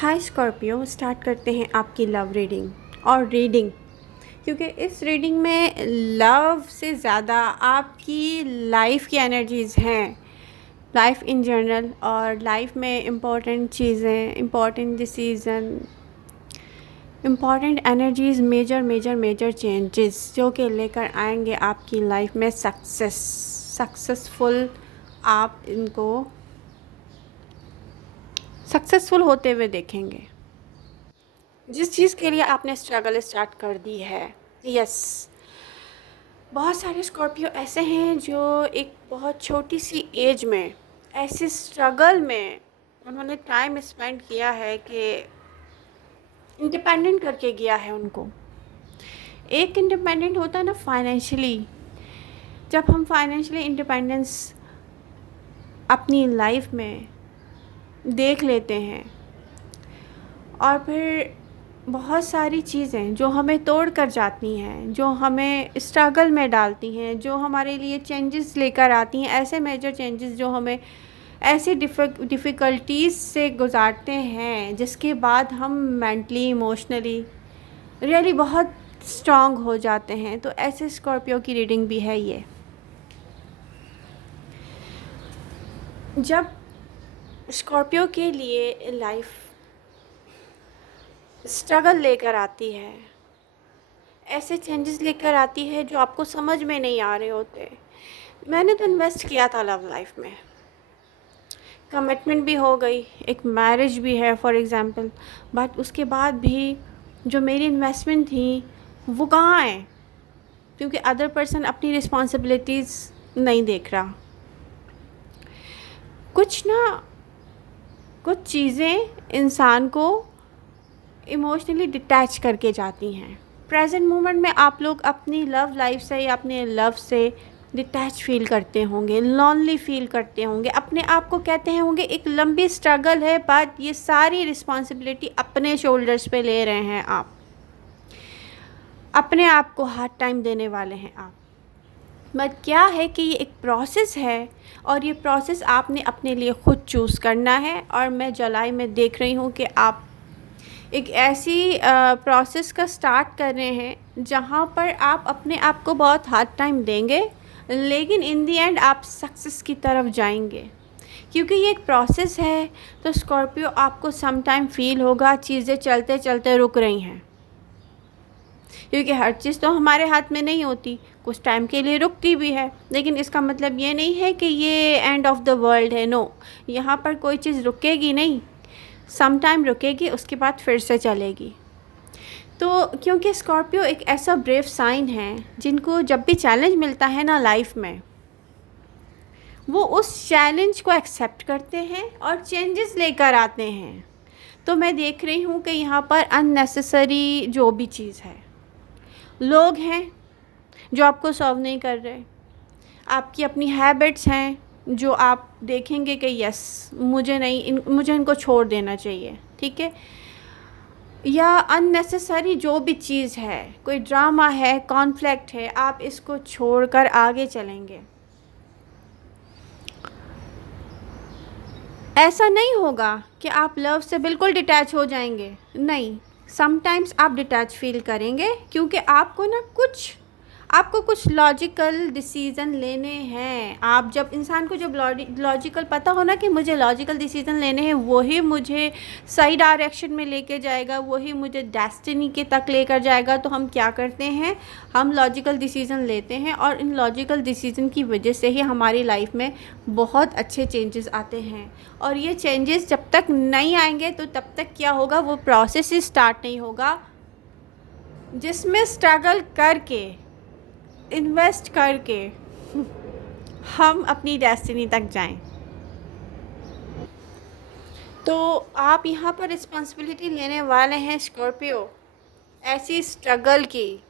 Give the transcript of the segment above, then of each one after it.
हाय Scorpio, start करते हैं आपकी लव रीडिंग। और रीडिंग, क्योंकि इस रीडिंग में लव से ज़्यादा आपकी लाइफ की एनर्जीज़ हैं, लाइफ इन जनरल और लाइफ में इम्पॉर्टेंट चीज़ें, important decision, important energies, major major major changes जो कि लेकर आएंगे आपकी लाइफ में सक्सेसफुल। आप इनको सक्सेसफुल होते हुए देखेंगे। जिस चीज़ के लिए आपने स्ट्रगल स्टार्ट कर दी है, यस, बहुत सारे स्कॉर्पियो ऐसे हैं जो एक बहुत छोटी सी एज में ऐसे स्ट्रगल में उन्होंने टाइम स्पेंड किया है कि इंडिपेंडेंट करके गया है उनको। एक इंडिपेंडेंट होता है ना फाइनेंशियली, जब हम फाइनेंशियली इंडिपेंडेंस अपनी लाइफ में देख लेते हैं और फिर बहुत सारी चीज़ें जो हमें तोड़ कर जाती हैं, जो हमें स्ट्रगल में डालती हैं, जो हमारे लिए चेंजेस लेकर आती हैं, ऐसे मेजर चेंजेस जो हमें ऐसी डिफ़िकल्टीज़ से गुजारते हैं जिसके बाद हम मेंटली इमोशनली रियली बहुत स्ट्रांग हो जाते हैं। तो ऐसे स्कॉर्पियो की रीडिंग भी है ये। जब स्कॉर्पियो के लिए लाइफ स्ट्रगल लेकर आती है, ऐसे चेंजेस लेकर आती है जो आपको समझ में नहीं आ रहे होते। मैंने तो इन्वेस्ट किया था लव लाइफ में, कमिटमेंट भी हो गई, एक मैरिज भी है फॉर एग्ज़ाम्पल, बट उसके बाद भी जो मेरी इन्वेस्टमेंट थी वो कहाँ है, क्योंकि अदर पर्सन अपनी रिस्पॉन्सिबिलिटीज़ नहीं देख रहा। कुछ चीज़ें इंसान को इमोशनली डिटैच करके जाती हैं। प्रेजेंट मोमेंट में आप लोग अपनी लव लाइफ से या अपने लव से डिटैच फील करते होंगे, लॉनली फील करते होंगे, अपने आप को कहते हैं होंगे एक लंबी स्ट्रगल है, बट ये सारी रिस्पॉन्सिबिलिटी अपने शोल्डर्स पे ले रहे हैं आप, अपने आप को हार्ड टाइम देने वाले हैं आप। बट क्या है कि ये एक प्रोसेस है और ये प्रोसेस आपने अपने लिए ख़ुद चूज़ करना है। और मैं जुलाई में देख रही हूँ कि आप एक ऐसी प्रोसेस का स्टार्ट कर रहे हैं जहाँ पर आप अपने आप को बहुत हार्ड टाइम देंगे, लेकिन इन दी एंड आप सक्सेस की तरफ जाएंगे। क्योंकि ये एक प्रोसेस है, तो स्कॉर्पियो आपको सम टाइम फील होगा चीज़ें चलते चलते रुक रही हैं, क्योंकि हर चीज़ तो हमारे हाथ में नहीं होती, कुछ टाइम के लिए रुकती भी है। लेकिन इसका मतलब ये नहीं है कि ये एंड ऑफ द वर्ल्ड है, नो, यहाँ पर कोई चीज़ रुकेगी नहीं, सम टाइम रुकेगी, उसके बाद फिर से चलेगी। तो क्योंकि स्कॉर्पियो एक ऐसा ब्रेव साइन है जिनको जब भी चैलेंज मिलता है ना लाइफ में, वो उस चैलेंज को एक्सेप्ट करते हैं और चेंजेस लेकर आते हैं। तो मैं देख रही हूँ कि यहाँ पर अननेसेसरी जो भी चीज़ है, लोग हैं जो आपको सॉल्व नहीं कर रहे, आपकी अपनी हैबिट्स हैं जो आप देखेंगे कि यस मुझे इनको छोड़ देना चाहिए, ठीक है, या अननेसेसरी जो भी चीज़ है, कोई ड्रामा है, कॉन्फ्लिक्ट है, आप इसको छोड़कर आगे चलेंगे। ऐसा नहीं होगा कि आप लव से बिल्कुल डिटैच हो जाएंगे, नहीं, समटाइम्स आप डिटैच फील करेंगे, क्योंकि आपको कुछ लॉजिकल डिसीज़न लेने हैं। आप जब इंसान को जब लॉजिकल पता हो ना कि मुझे लॉजिकल डिसीज़न लेने हैं, वही मुझे सही डायरेक्शन में लेके जाएगा, वही मुझे डेस्टिनी के तक लेकर जाएगा, तो हम क्या करते हैं, हम लॉजिकल डिसीज़न लेते हैं और इन लॉजिकल डिसीज़न की वजह से ही हमारी लाइफ में बहुत अच्छे चेंजेस आते हैं। और ये चेंजेस जब तक नहीं आएंगे तो तब तक क्या होगा, वो प्रोसेस ही स्टार्ट नहीं होगा जिसमें स्ट्रगल करके, इन्वेस्ट करके हम अपनी डेस्टिनी तक जाएं। तो आप यहाँ पर रिस्पॉन्सिबिलिटी लेने वाले हैं स्कॉर्पियो, ऐसी स्ट्रगल की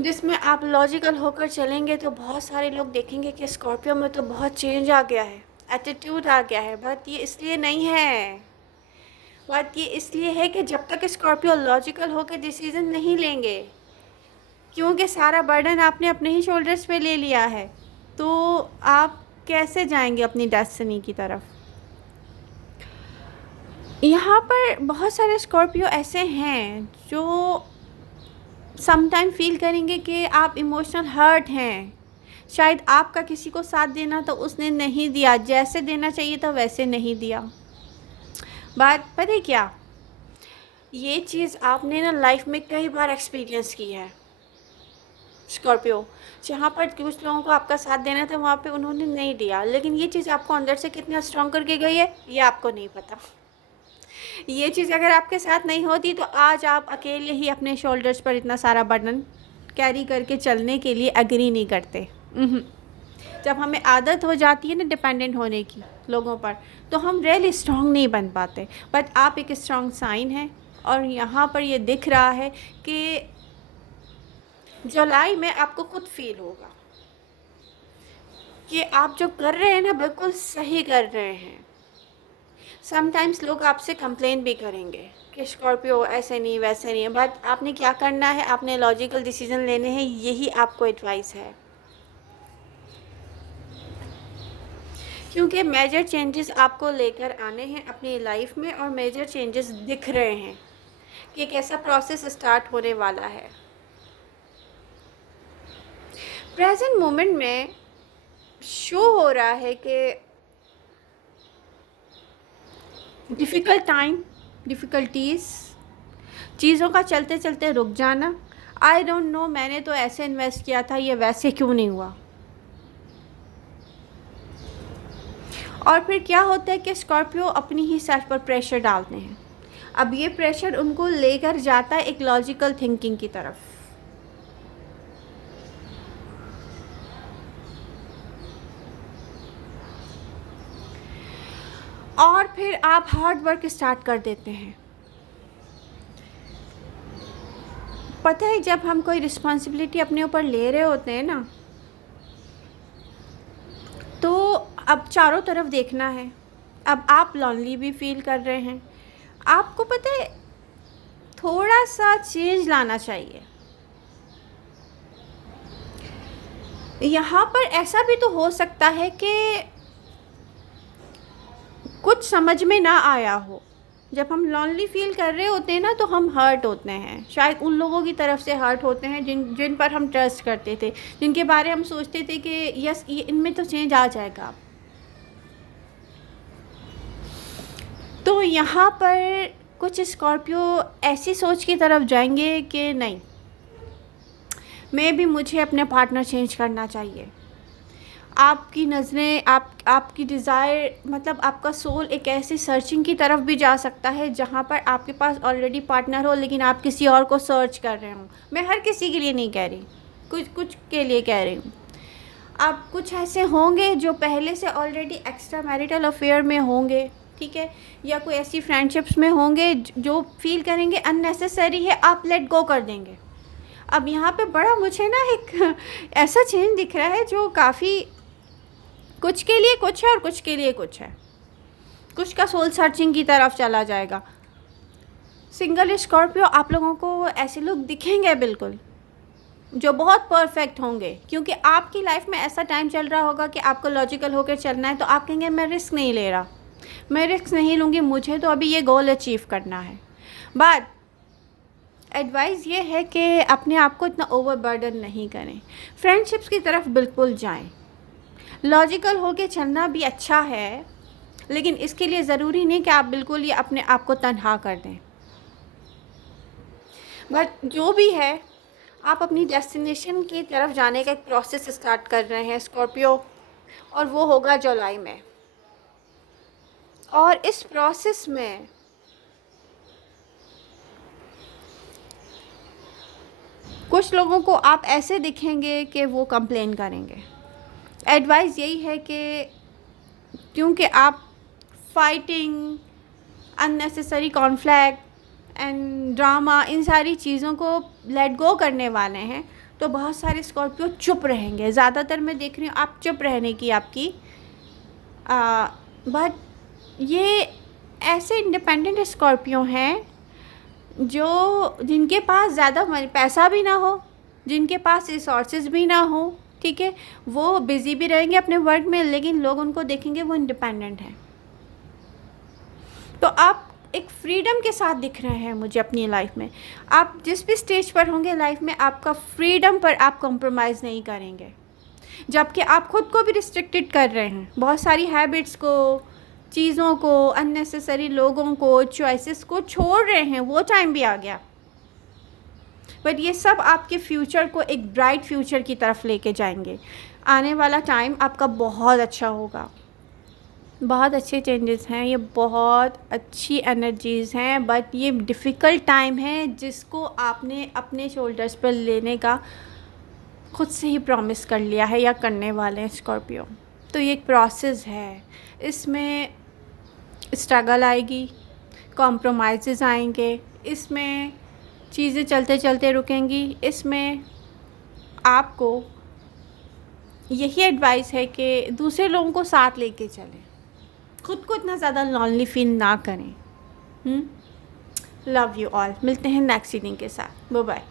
जिसमें आप लॉजिकल होकर चलेंगे तो बहुत सारे लोग देखेंगे कि स्कॉर्पियो में तो बहुत चेंज आ गया है, एटीट्यूड आ गया है। बट ये इसलिए नहीं है, बात ये इसलिए है कि जब तक स्कॉर्पियो लॉजिकल होकर डिसीज़न नहीं लेंगे, क्योंकि सारा बर्डन आपने अपने ही शोल्डर्स पे ले लिया है, तो आप कैसे जाएंगे अपनी डेस्टिनी की तरफ। यहाँ पर बहुत सारे स्कॉर्पियो ऐसे हैं जो सम टाइम फ़ील करेंगे कि आप इमोशनल हर्ट हैं। शायद आपका किसी को साथ देना तो उसने नहीं दिया, जैसे देना चाहिए था वैसे नहीं दिया। बात पता है क्या? ये चीज़ आपने ना लाइफ़ में कई बार एक्सपीरियंस की है। स्कॉर्पियो, जहाँ पर कुछ लोगों को आपका साथ देना था वहाँ पे उन्होंने नहीं दिया, लेकिन ये चीज़ आपको अंदर से कितना स्ट्रॉन्ग करके गई है, ये आपको नहीं पता। ये चीज़ अगर आपके साथ नहीं होती तो आज आप अकेले ही अपने शोल्डर्स पर इतना सारा बर्डन कैरी करके चलने के लिए एग्री नहीं करते। जब हमें आदत हो जाती है ना डिपेंडेंट होने की लोगों पर, तो हम रियली स्ट्रॉन्ग नहीं बन पाते। बट आप एक स्ट्रॉन्ग साइन है, और यहाँ पर ये दिख रहा है कि जुलाई में आपको खुद फील होगा कि आप जो कर रहे हैं ना बिल्कुल सही कर रहे हैं। समटाइम्स लोग आपसे कंप्लेन भी करेंगे कि स्कॉर्पियो ऐसे नहीं वैसे नहीं है, बट आपने क्या करना है, आपने लॉजिकल डिसीजन लेने हैं, यही आपको एडवाइस है। क्योंकि मेजर चेंजेस आपको लेकर आने हैं अपनी लाइफ में, और मेजर चेंजेस दिख रहे हैं कि एक ऐसा प्रोसेस स्टार्ट होने वाला है। प्रेजेंट मोमेंट में शो हो रहा है कि डिफ़िकल्ट टाइम, डिफ़िकल्टीज़, चीज़ों का चलते चलते रुक जाना। आई डोंट नो, मैंने तो ऐसे इन्वेस्ट किया था, ये वैसे क्यों नहीं हुआ। और फिर क्या होता है कि स्कॉर्पियो अपनी ही सेल्फ पर प्रेशर डालते हैं। अब ये प्रेशर उनको लेकर जाता है एक लॉजिकल थिंकिंग की तरफ। और फिर आप हार्ड वर्क स्टार्ट कर देते हैं। पता है, जब हम कोई रिस्पॉन्सिबिलिटी अपने ऊपर ले रहे होते हैं ना, तो अब चारों तरफ देखना है। अब आप लॉनली भी फील कर रहे हैं। आपको पता है, थोड़ा सा चेंज लाना चाहिए। यहाँ पर ऐसा भी तो हो सकता है कि कुछ समझ में ना आया हो। जब हम लॉनली फील कर रहे होते हैं ना, तो हम हर्ट होते हैं। शायद उन लोगों की तरफ से हर्ट होते हैं जिन पर हम ट्रस्ट करते थे, जिनके बारे हम सोचते थे कि यस, ये इनमें तो चेंज आ जाएगा। तो यहाँ पर कुछ स्कॉर्पियो ऐसी सोच की तरफ जाएंगे कि नहीं, मैं भी, मुझे अपने पार्टनर चेंज करना चाहिए। आपकी नज़रें, आपकी डिज़ायर, मतलब आपका सोल एक ऐसी सर्चिंग की तरफ भी जा सकता है जहाँ पर आपके पास ऑलरेडी पार्टनर हो, लेकिन आप किसी और को सर्च कर रहे हो। मैं हर किसी के लिए नहीं कह रही, कुछ कुछ के लिए कह रही हूँ। आप कुछ ऐसे होंगे जो पहले से ऑलरेडी एक्स्ट्रा मैरिटल अफेयर में होंगे, ठीक है, या कोई ऐसी फ्रेंडशिप्स में होंगे जो फील करेंगे अननेसेसरी है, आप लेट गो कर देंगे। अब यहाँ पे बड़ा मुझे ना एक ऐसा चेंज दिख रहा है जो काफ़ी, कुछ के लिए कुछ है और कुछ के लिए कुछ है। कुछ का सोल सर्चिंग की तरफ चला जाएगा। सिंगल स्कॉर्पियो, आप लोगों को ऐसे लोग दिखेंगे बिल्कुल जो बहुत परफेक्ट होंगे, क्योंकि आपकी लाइफ में ऐसा टाइम चल रहा होगा कि आपको लॉजिकल होकर चलना है, तो आप कहेंगे मैं रिस्क नहीं ले रहा, मैं रिस्क नहीं लूँगी, मुझे तो अभी ये गोल अचीव करना है। बट एडवाइस ये है कि अपने आप को इतना ओवरबर्डन नहीं करें। फ्रेंडशिप्स की तरफ बिल्कुल जाएं। लॉजिकल होके चलना भी अच्छा है, लेकिन इसके लिए ज़रूरी नहीं कि आप बिल्कुल ये अपने आप को तन्हा कर दें। बट जो भी है, आप अपनी डेस्टिनेशन की तरफ जाने का एक प्रोसेस स्टार्ट कर रहे हैं स्कॉर्पियो, और वो होगा जुलाई में। और इस प्रोसेस में कुछ लोगों को आप ऐसे दिखेंगे कि वो कंप्लेन करेंगे। एडवाइस यही है कि क्योंकि आप fighting, unnecessary conflict and drama, इन सारी चीज़ों को लेट गो करने वाले हैं, तो बहुत सारे स्कॉर्पियो चुप रहेंगे। ज़्यादातर मैं देख रही हूँ आप चुप रहने की आपकी, बट ये ऐसे इंडिपेंडेंट स्कॉर्पियो हैं जिनके पास ज़्यादा पैसा भी ना हो, जिनके पास रिसोर्सेज भी ना हो, ठीक है, वो बिज़ी भी रहेंगे अपने वर्क में, लेकिन लोग उनको देखेंगे वो इंडिपेंडेंट हैं। तो आप एक फ्रीडम के साथ दिख रहे हैं मुझे अपनी लाइफ में। आप जिस भी स्टेज पर होंगे लाइफ में, आपका फ्रीडम पर आप कॉम्प्रोमाइज़ नहीं करेंगे, जबकि आप खुद को भी रिस्ट्रिक्टेड कर रहे हैं। बहुत सारी हैबिट्स को, चीज़ों को, अननेसेसरी लोगों को, चॉइसेस को छोड़ रहे हैं। वो टाइम भी आ गया। बट ये सब आपके फ्यूचर को एक ब्राइट फ्यूचर की तरफ लेके जाएंगे। आने वाला टाइम आपका बहुत अच्छा होगा। बहुत अच्छे चेंजेस हैं, ये बहुत अच्छी एनर्जीज़ हैं। बट ये डिफ़िकल्ट टाइम है जिसको आपने अपने शोल्डर्स पर लेने का खुद से ही प्रॉमिस कर लिया है या करने वाले हैं स्कॉर्पियो। तो ये एक प्रोसेस है, इसमें स्ट्रगल आएगी, कॉम्प्रोमाइज़ेज़ आएंगे, इसमें चीज़ें चलते चलते रुकेंगी। इसमें आपको यही एडवाइस है कि दूसरे लोगों को साथ लेके चलें, खुद को इतना ज़्यादा लॉनली फील ना करें। Love you all. मिलते हैं नेक्स्ट रीडिंग के साथ। Bye bye.